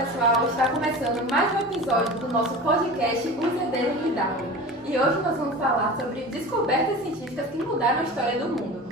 pessoal, está começando mais um episódio do nosso podcast Os Herdeiros de Darwin. E hoje nós vamos falar sobre descobertas científicas que mudaram a história do mundo.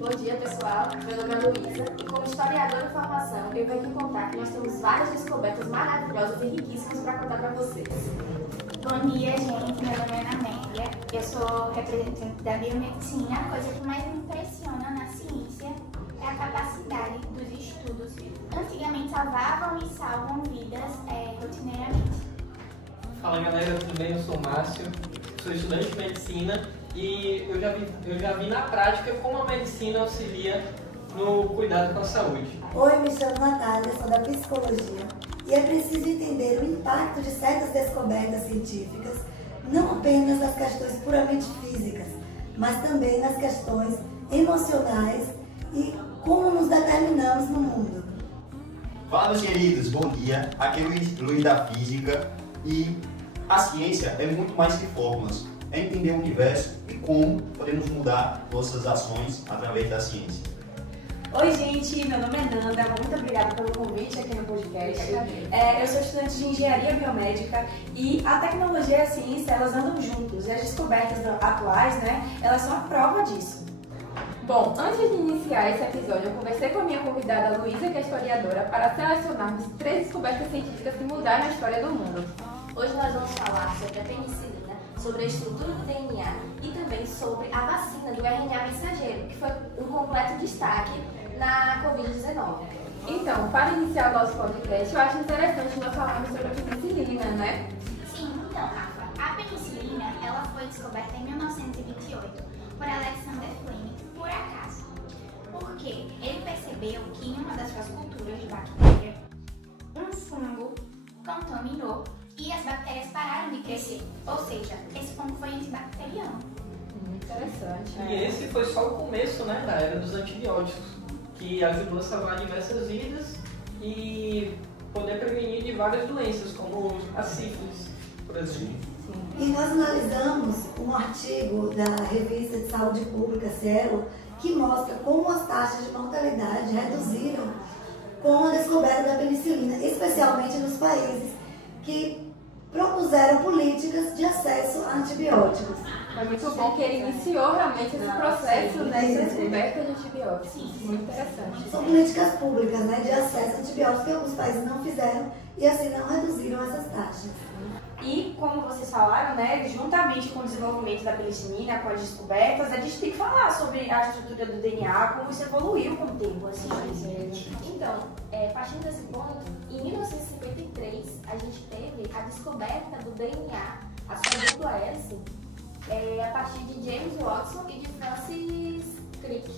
Bom dia pessoal, meu nome é Luísa e como historiadora de formação eu venho aqui contar que nós temos várias descobertas maravilhosas e riquíssimas para contar para vocês. Bom dia gente, meu nome é Ana Amélia, eu sou representante da biomedicina. A coisa que mais me impressiona na ciência é a capacidade dos estudos. Antigamente salvavam e salvam vidas rotineiramente. Fala galera, tudo bem? Eu sou o Márcio, sou estudante de medicina e eu já vi na prática como a medicina auxilia no cuidado com a saúde. Oi, me chamo Natália, sou da psicologia e é preciso entender o impacto de certas descobertas científicas, não apenas nas questões puramente físicas, mas também nas questões emocionais e como nos determinamos no mundo. Fala meus queridos, bom dia, aqui é Luiz da Física e a ciência é muito mais que fórmulas, é entender o universo e como podemos mudar nossas ações através da ciência. Oi gente, meu nome é Nanda, muito obrigada pelo convite aqui no podcast. Eu sou estudante de engenharia biomédica e a tecnologia e a ciência elas andam juntos e as descobertas atuais, elas são a prova disso. Bom, antes de iniciar esse episódio, eu conversei com a minha convidada Luísa, que é historiadora, para selecionarmos 3 descobertas científicas que mudaram a história do mundo. Hoje nós vamos falar sobre a penicilina, sobre a estrutura do DNA e também sobre a vacina do RNA mensageiro, que foi um completo destaque na Covid-19. Então, para iniciar o nosso podcast, eu acho interessante nós falarmos sobre a penicilina, né? Sim, então Rafa, a penicilina ela foi descoberta em 1928 por Alexander Fleming, por acaso. Porque ele percebeu que em uma das suas culturas de bactéria, um fungo contaminou e as bactérias pararam de crescer. Ou seja, esse fungo foi antibacteriano. Interessante. E esse foi só o começo, da era dos antibióticos, que ajudou a salvar diversas vidas e poder prevenir de várias doenças, como a sífilis, por exemplo. E nós analisamos um artigo da Revista de Saúde Pública, Cielo, que mostra como as taxas de mortalidade reduziram com a descoberta da penicilina, especialmente nos países que propuseram políticas de acesso a antibióticos. Foi muito bom que ele iniciou realmente esse processo de descoberta de antibióticos. Muito interessante. São políticas públicas de acesso a antibióticos que alguns países não fizeram e assim não reduziram essas taxas. E como vocês falaram, juntamente com o desenvolvimento da penicilina, com as descobertas, a gente tem que falar sobre a estrutura do DNA, como isso evoluiu com o tempo, assim. Então, partindo desse ponto, em 1953 a gente teve a descoberta do DNA, a sua dupla hélice, a partir de James Watson e de Francis Crick.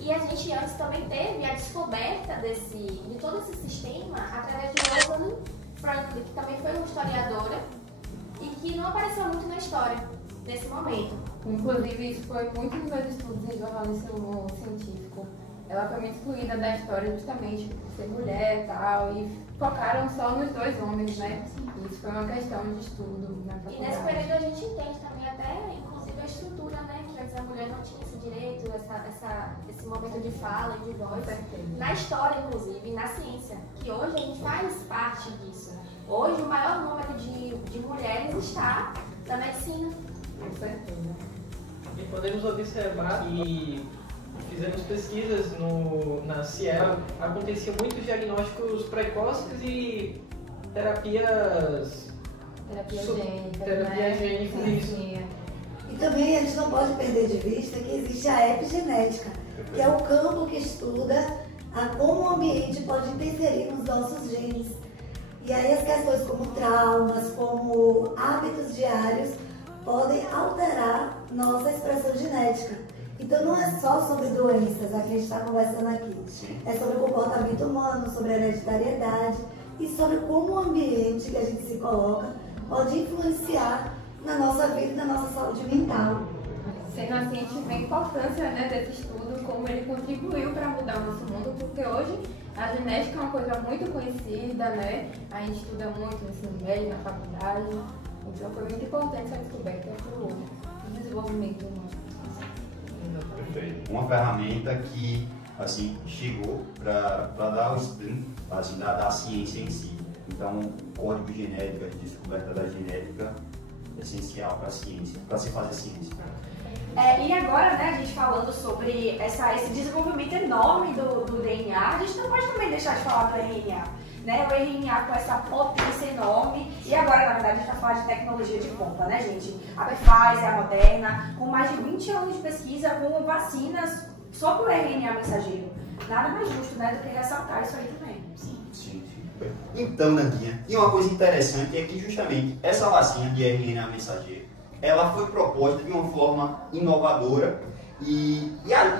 E a gente antes também teve a descoberta de todo esse sistema através de Rosalind Franklin, que também foi uma historiadora e que não apareceu muito na história nesse momento. Inclusive, isso foi muito nos meus estudos em jornalismo científico. Ela foi muito excluída da história justamente por ser mulher e tal, e focaram só nos 2 homens, né? Isso foi uma questão de estudo na faculdade. E nesse período a gente entende também até, inclusive, a estrutura, que antes a mulher não tinha esse direito, esse momento de fala e de voz. Na história, inclusive, na ciência, que hoje a gente faz parte disso. Hoje o maior número de mulheres está na medicina. Com certeza. E podemos observar que fizemos pesquisas na Cielo, aconteciam muitos diagnósticos precoces e terapias gênicas, isso. E também a gente não pode perder de vista que existe a epigenética, que é o campo que estuda como o ambiente pode interferir nos nossos genes. E aí as questões como traumas, como hábitos diários, podem alterar nossa expressão genética. Então não é só sobre doenças a que a gente está conversando aqui. É sobre o comportamento humano, sobre a hereditariedade e sobre como o ambiente que a gente se coloca pode influenciar na nossa vida e na nossa saúde mental. Sendo assim, a gente vê a importância desse estudo, como ele contribuiu para mudar o nosso mundo, porque hoje a genética é uma coisa muito conhecida, a gente estuda muito no ensino médio, na faculdade, então foi muito importante essa descoberta para o desenvolvimento humano. Perfeito. Uma ferramenta que chegou para dar o sprint da ciência em si. Então, o código genético, a descoberta da genética é essencial para a ciência, para se fazer ciência. E agora, né, a gente falando sobre esse desenvolvimento enorme do DNA, a gente não pode também deixar de falar do RNA. Né? O RNA com essa potência enorme, e agora, na verdade, a gente vai falar de tecnologia de ponta, né, gente? A Pfizer, a Moderna, com mais de 20 anos de pesquisa com vacinas sobre o RNA mensageiro. Nada mais justo, né, do que ressaltar isso aí também. Sim. Então, Nandinha, e uma coisa interessante é que justamente essa vacina de RNA mensageiro, ela foi proposta de uma forma inovadora e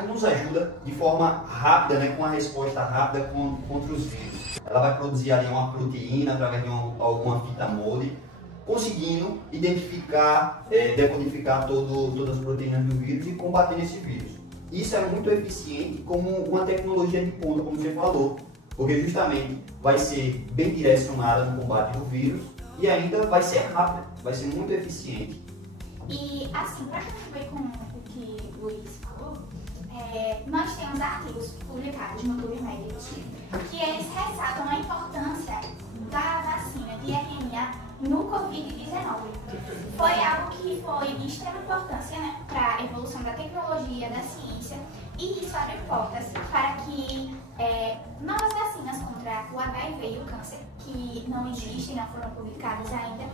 nos ajuda de forma rápida, né, com uma resposta rápida contra os vírus. Ela vai produzir ali uma proteína através de alguma fita molde, conseguindo identificar, decodificar todas as proteínas do vírus e combater esse vírus. Isso é muito eficiente como uma tecnologia de ponta, como você falou, porque justamente vai ser bem direcionada no combate do vírus e ainda vai ser rápida, vai ser muito eficiente. E assim, para contribuir com o que o Luiz falou, nós temos artigos publicados no PubMed que eles ressaltam a importância da vacina de RNA no Covid-19. Foi algo que foi de extrema importância, né, para a evolução da tecnologia, da ciência, e isso abre portas para que novas vacinas contra o HIV e o câncer, que não existem, não foram publicadas ainda,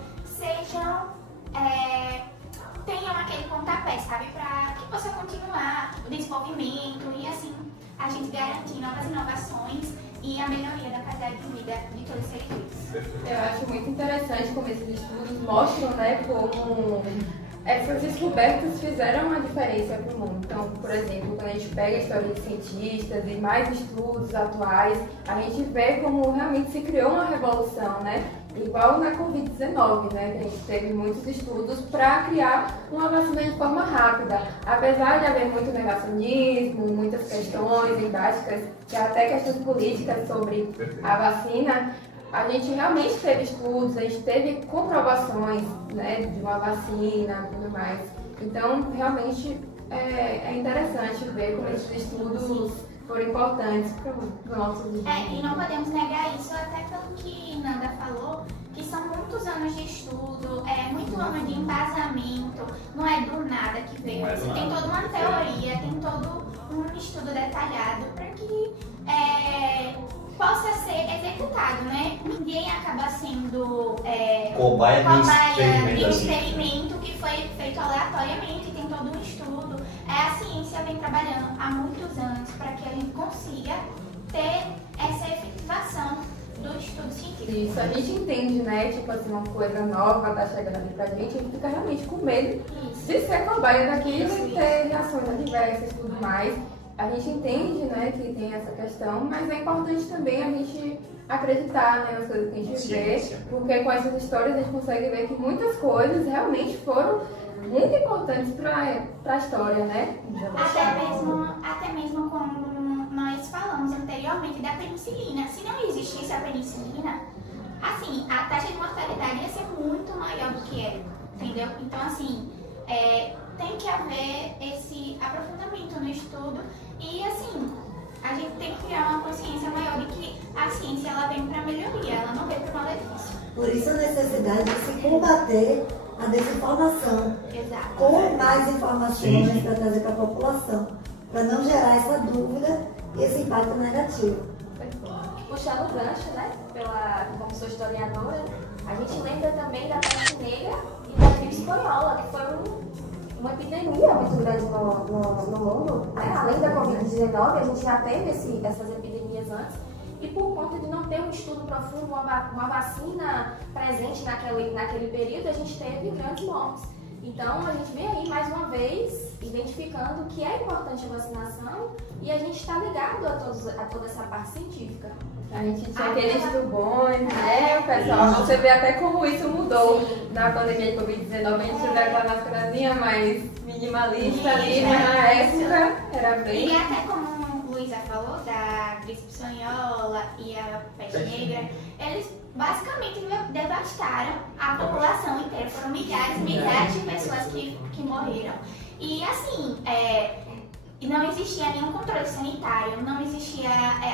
tenham aquele pontapé, sabe, para que possa continuar o desenvolvimento e assim a gente garantir novas inovações e a melhoria da qualidade de vida de todos os seres vivos. Eu acho muito interessante como esses estudos mostram, né, como essas descobertas fizeram uma diferença para o mundo. Então, por exemplo, quando a gente pega a história de cientistas e mais estudos atuais, a gente vê como realmente se criou uma revolução, né? Igual na Covid-19, né? Que a gente teve muitos estudos para criar uma vacina de forma rápida. Apesar de haver muito negacionismo, muitas questões embaixas, e até questões políticas sobre a vacina, a gente realmente teve estudos, a gente teve comprovações, né, de uma vacina e tudo mais. Então, realmente é interessante ver como esses estudos foram importantes para o nosso dia. E não podemos negar isso, até pelo que Nanda falou, que são muitos anos de estudo, muito ano de embasamento, não é do nada que veio. Você tem toda uma teoria, tem todo um estudo detalhado para que possa ser executado, né? Ninguém acaba sendo cobaia de um experimento que foi feito aleatoriamente, tem todo um estudo. A ciência vem trabalhando há muitos anos para que a gente consiga ter essa efetivação do estudo científico. Isso, a gente entende, né? Tipo assim, uma coisa nova tá chegando ali pra gente, a gente fica realmente com medo de ser cobaia daquilo e ter reações adversas e tudo mais. A gente entende, né, que tem essa questão, mas é importante também a gente acreditar, né, nas coisas que a gente vê, porque com essas histórias a gente consegue ver que muitas coisas realmente foram muito importantes para a história, né? Até mesmo como nós falamos anteriormente da penicilina. Se não existisse a penicilina, assim, a taxa de mortalidade ia ser muito maior do que é, entendeu? Então, assim, tem que haver esse aprofundamento no estudo e, assim, a gente tem que criar uma consciência maior de que a ciência ela vem para melhoria, ela não vem para malefício. Por isso a necessidade de se combater a desinformação. Exato. Com mais informações para trazer para a população, para não gerar essa dúvida e esse impacto negativo. Puxando o gancho, né, como sou historiadora, a gente lembra também da peste negra e da gripe espanhola, que foi uma epidemia muito grande no mundo. Né? Além da Covid-19, a gente já teve essas epidemias antes. E por conta de não ter um estudo profundo, uma vacina presente naquele período, a gente teve grandes mortes. Então, a gente vem aí, mais uma vez, identificando que é importante a vacinação e a gente está ligado a toda essa parte científica. A gente tinha aqueles tubões, né, pessoal? Você vê até como isso mudou na pandemia de Covid-19. A gente usa aquela máscarazinha mais minimalista ali, mas na época era bem... E até como Luísa falou, da gripe espanhola e a peste negra, eles basicamente devastaram a população inteira. Foram milhares e milhares de pessoas que morreram. E assim, não existia nenhum controle sanitário, não existia,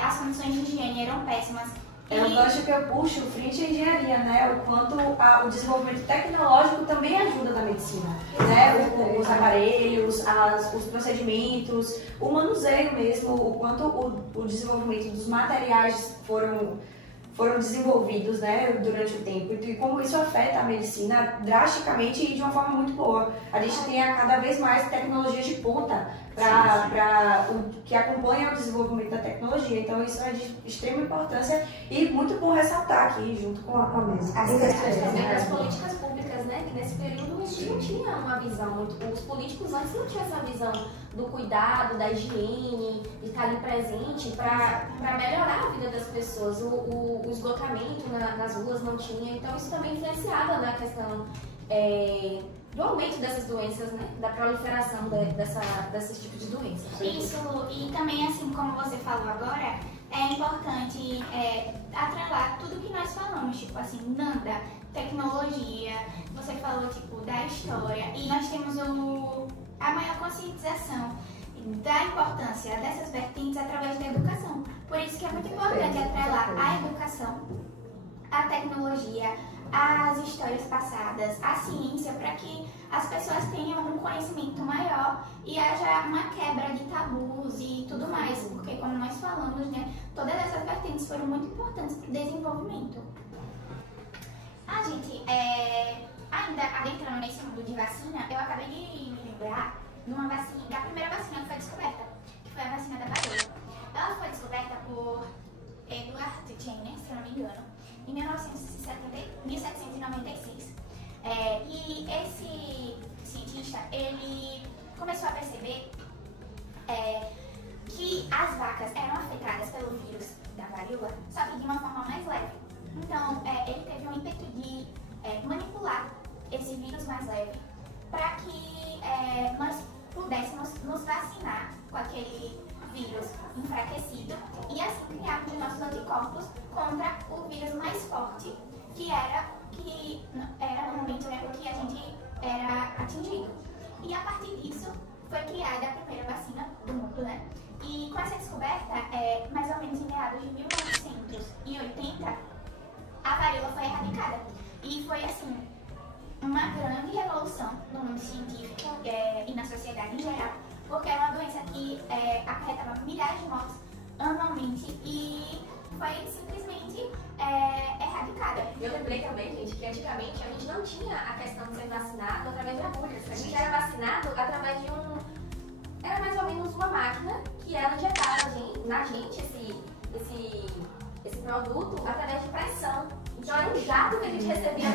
as condições de higiene eram péssimas. É um gancho que eu puxo frente à engenharia, né? O quanto o desenvolvimento tecnológico também ajuda na medicina, né? Os aparelhos, os procedimentos, o manuseio mesmo, o quanto o desenvolvimento dos materiais foram desenvolvidos, né, durante o tempo e como isso afeta a medicina drasticamente e de uma forma muito boa. A gente tem cada vez mais tecnologias de ponta que acompanham o desenvolvimento da tecnologia, então isso é de extrema importância e muito bom ressaltar aqui junto com a mesa. Também das políticas públicas, né, que nesse período a gente não tinha uma visão, os políticos antes não tinham essa visão do cuidado, da higiene, de estar ali presente para melhorar a vida das pessoas. O esgotamento nas ruas não tinha, então isso também influenciava na questão do aumento dessas doenças, né? Da proliferação desses tipos de doenças. Isso, e também assim como você falou agora, é importante atrelar tudo que nós falamos, tipo assim, Nanda, tecnologia, você falou tipo da história, e nós temos a maior conscientização da importância dessas vertentes através da educação. Por isso que é muito importante atrelar a educação, a tecnologia, as histórias passadas, a ciência, para que as pessoas tenham um conhecimento maior e haja uma quebra de tabus e tudo mais, porque como nós falamos, né, todas essas vertentes foram muito importantes para o desenvolvimento. A gente, ainda adentrando nesse mundo de vacina, eu acabei de me lembrar de uma vacina, da primeira vacina que foi descoberta, que foi a vacina da varíola. Ela foi descoberta por Edward Jenner, se eu não me engano, em 1796. E esse cientista, ele começou a perceber que as vacas eram afetadas pelo vírus da varíola, só que de uma forma mais leve. Então, ele teve um ímpeto de manipular esse vírus mais leve para que nós pudéssemos nos vacinar com aquele vírus enfraquecido e assim criarmos os nossos anticorpos contra o vírus mais forte, que era normalmente, né, o que a gente era atingido. E a partir disso foi criada a primeira vacina do mundo, né? E com essa descoberta, mais ou menos em meados de 1980, a varíola foi erradicada. E foi assim uma grande revolução no mundo científico e na sociedade em geral, porque era uma doença que acarretava milhares de mortes anualmente e foi simplesmente erradicada. Eu lembrei também, gente, que antigamente a gente não tinha a questão de ser vacinado através de agulhas. A gente era vacinado através de era mais ou menos uma máquina que ela injetava na gente esse produto através de pressão. Então era um jato que a gente recebia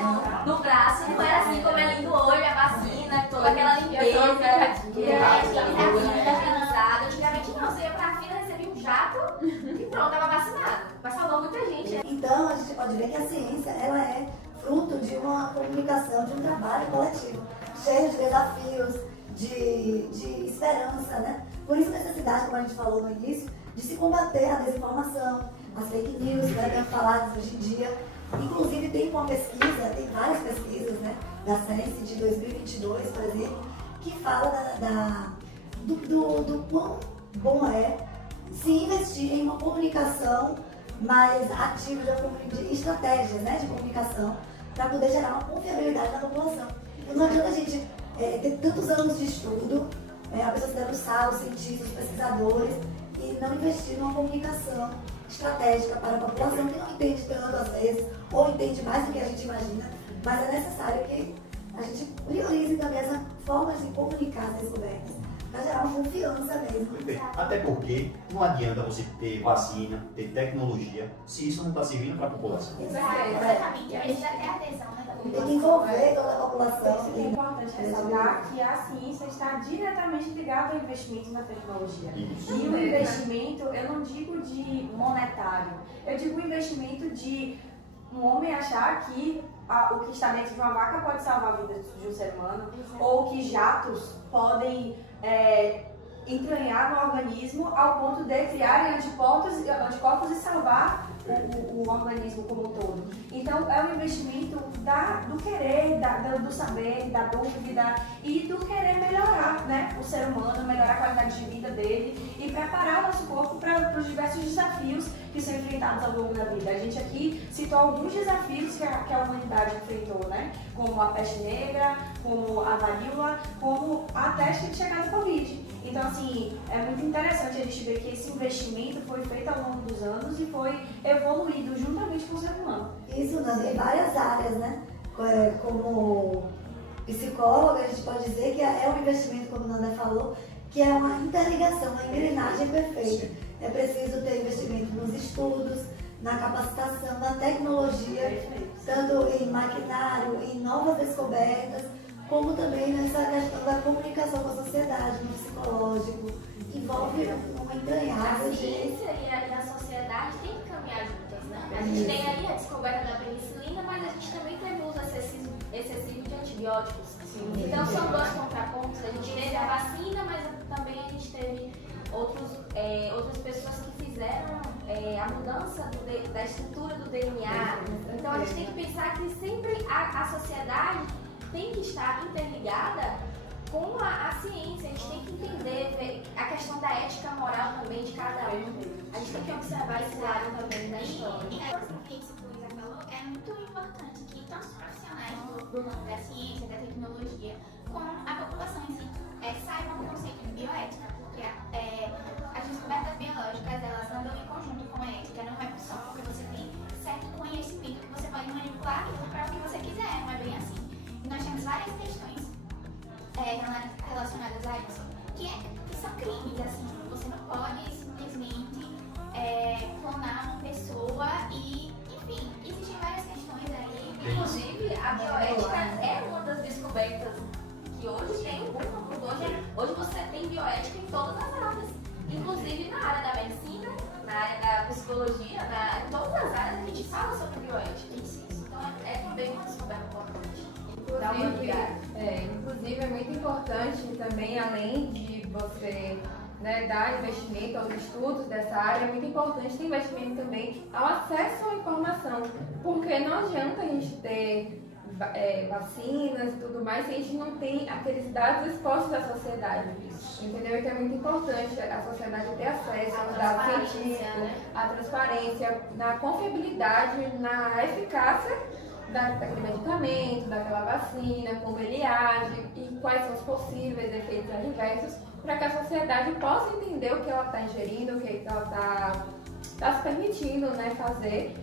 no braço, não era assim como é ali no olho, a vacina, toda aquela limpeza, higienizada. Antigamente não, você ia pra fila, recebia um jato e pronto, tava vacinado. Mas salvou muita gente, né? Então a gente pode ver que a ciência ela é fruto de uma comunicação, de um trabalho coletivo, cheio de desafios, de esperança, né? Por isso a necessidade, como a gente falou no início, de se combater a desinformação, as fake news, né, que são faladas hoje em dia. Inclusive tem uma pesquisa, tem várias pesquisas, né, da Science de 2022, por exemplo, que fala do quão bom é se investir em uma comunicação mais ativa, de estratégias, né, de comunicação, para poder gerar uma confiabilidade na população. Então, não adianta a gente ter tantos anos de estudo, a pessoa se debruçar, os cientistas, os pesquisadores, e não investir numa comunicação estratégica para a população que não entende tanto às vezes, ou entende mais do que a gente imagina, mas é necessário que a gente priorize também essa forma de comunicar as descobertas, para gerar uma confiança mesmo. Até porque não adianta você ter vacina, ter tecnologia, se isso não está servindo para a população. Exatamente, precisa ter adesão, né? Tem que envolver toda a população. É importante ressaltar que a ciência está diretamente ligada ao investimento na tecnologia. Isso. E o investimento, eu não digo de monetário, eu digo o investimento de um homem achar que o que está dentro de uma vaca pode salvar a vida de um ser humano, ou que jatos podem entranhar no organismo ao ponto de criarem anticorpos e salvar o organismo como um todo. Então, é um investimento do querer, do saber, da dúvida e do querer melhorar, né, o ser humano, melhorar a qualidade de vida dele e preparar o nosso corpo para os diversos desafios que são enfrentados ao longo da vida. A gente aqui citou alguns desafios que a humanidade enfrentou, né, como a peste negra, como a varíola, como até a chegada do Covid. Então, assim, é muito interessante a gente ver que esse investimento foi feito ao longo dos anos e foi evoluído juntamente com o ser humano. Isso, Nanda, em várias áreas, né? Como psicóloga, a gente pode dizer que é um investimento, como a Nanda falou, que é uma interligação, uma engrenagem perfeita. É preciso ter investimento nos estudos, na capacitação, na tecnologia, tanto em maquinário, em novas descobertas, como também nessa questão da comunicação com a sociedade, no psicológico. Envolve uma entranhada A ciência e a sociedade têm que caminhar juntas, né? A gente tem aí a descoberta da penicilina, mas a gente também teve uso excessivo de antibióticos. Então são dois contrapontos. A gente teve a vacina, mas também a gente teve outras pessoas que fizeram a mudança da estrutura do DNA. Então a gente tem que pensar que sempre a sociedade tem que estar interligada com a ciência. A gente tem que entender, ver a questão da ética moral também de cada um. A gente tem que observar esse lado também da história. Isso que o Luísa falou é muito importante que tanto os profissionais do ramo da ciência, da tecnologia, como a população em si, saibam o conceito de bioética, porque as descobertas biológicas elas andam em conjunto com a ética, não é só porque você tem certo conhecimento que você pode manipular para o que você quiser, não é bem assim. E nós temos várias questões relacionadas a isso, que são crimes, assim, você não pode simplesmente clonar uma pessoa e, enfim, existem várias questões aí. Inclusive, a bioética é uma das descobertas que hoje tem um boom. Hoje você tem bioética em todas as áreas, inclusive na área da medicina, na área da psicologia, em todas as áreas a gente fala sobre bioética. Então é também uma descoberta importante. Inclusive é muito importante também, além de você dar investimento aos estudos dessa área, é muito importante ter investimento também ao acesso à informação, porque não adianta a gente ter vacinas e tudo mais se a gente não tem aqueles dados expostos à sociedade, entendeu? Então é muito importante a sociedade ter acesso aos dados científicos, à transparência, na confiabilidade, na eficácia daquele medicamento, daquela vacina, como ele age e quais são os possíveis efeitos adversos, para que a sociedade possa entender o que ela está ingerindo, o que ela está se permitindo fazer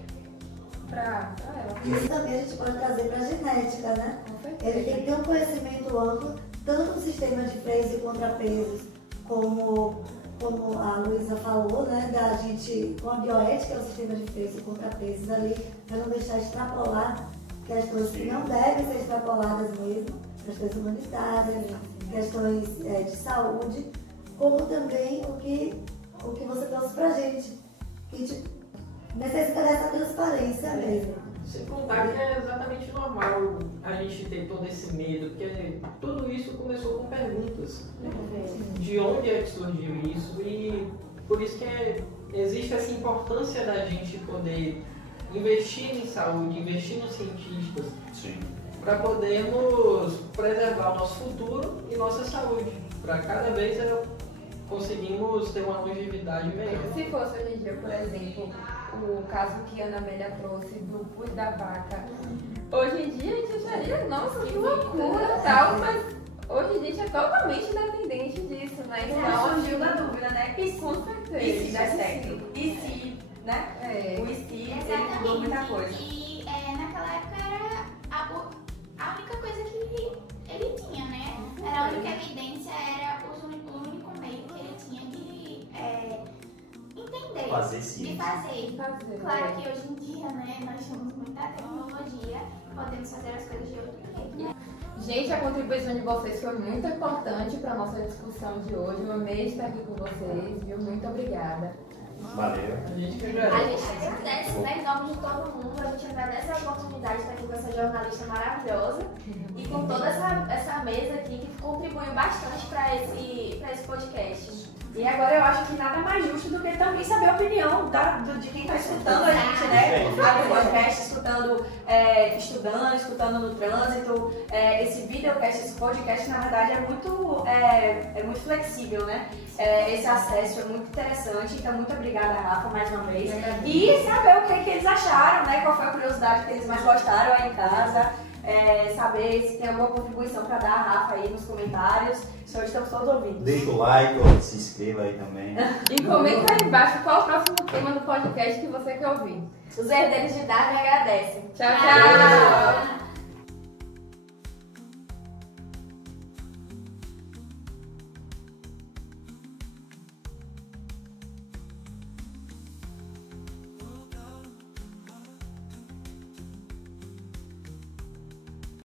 para ela. Isso também a gente pode trazer para a genética, né? Ele tem que ter um conhecimento amplo, tanto no sistema de freios e contrapesos, como a Luísa falou, né? Da gente, com a bioética, é o sistema de freios e contrapesos ali, para não deixar extrapolar questões que não devem ser extrapoladas mesmo, questões humanitárias, questões de saúde, como também o que você trouxe pra gente, que necessita dessa transparência mesmo. Sem contar que é exatamente normal a gente ter todo esse medo, porque tudo isso começou com perguntas. De onde é que surgiu isso? E por isso que existe essa importância da gente poder investir em saúde, investir nos cientistas, para podermos preservar o nosso futuro e nossa saúde, para cada vez conseguirmos ter uma longevidade melhor. Se fosse hoje em dia, por exemplo, o caso que a Ana Amélia trouxe do pus da vaca, hoje em dia a gente acharia, nossa, que loucura e tal, mas hoje em dia a gente é totalmente dependente disso, né? Então surgiu da dúvida, né? Com certeza. E se der certo? E se, né? O e se, ele mudou muita coisa. E naquela época era a única coisa que ele tinha, né? Era a única evidência, era o único meio que ele tinha de entender, Fazer ciência. de fazer. Claro que hoje em dia, né, nós temos muita tecnologia, podemos fazer as coisas de outro jeito. Gente, a contribuição de vocês foi muito importante para a nossa discussão de hoje. Eu amei estar aqui com vocês, viu? Muito obrigada. Valeu. A gente que A agradece. gente agradece, em nome de todo mundo, a gente agradece a oportunidade de estar aqui com essa jornalista maravilhosa e com toda essa mesa aqui que contribuiu bastante para esse podcast. E agora eu acho que nada mais justo do que também saber a opinião de quem está escutando a gente, né? No podcast, escutando, estudando, escutando no trânsito. Esse videocast, esse podcast, na verdade, é muito flexível, né? Esse acesso é muito interessante. Então, muito obrigada, Rafa, mais uma vez. E saber o que eles acharam, né? Qual foi a curiosidade que eles mais gostaram aí em casa. Saber se tem alguma contribuição para dar a Rafa aí nos comentários. Só estamos todos ouvindo. Deixa o like, ó, se inscreva aí também. E comenta aí embaixo qual o próximo tema do podcast que você quer ouvir. Os herdeiros de Darwin agradecem. Tchau, tchau!